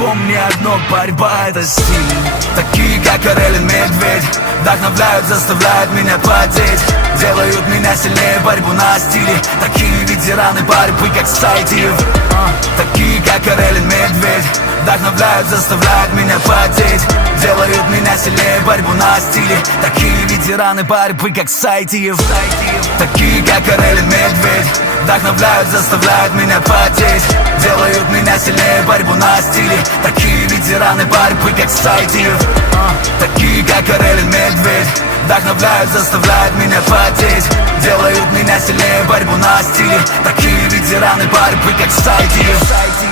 Помни одно, борьба — это стиль. Такие, как Орелин, Медведь, вдохновляют, заставляют меня потеть, делают меня сильнее, борьбу на стиле. Такие ветераны борьбы, как Сайдиев. Такие, как Орелин, Медведь, вдохновляют, заставляют меня потеть, делают меня сильнее, борьбу на стиле. Такие ветераны борьбы, как Сайдиев. Такие, как Орелин, Медведь, вдохновляют, заставляют меня потеть, делают меня сильнее, борьбу на стиле. Такие ветераны борьбы, как Сайдиев. Такие, как Орелин, Медведь, вдохновляют, заставляют меня потеть, делают меня сильнее, борьбу на стиле. Такие ветераны борьбы, как Сайдиев.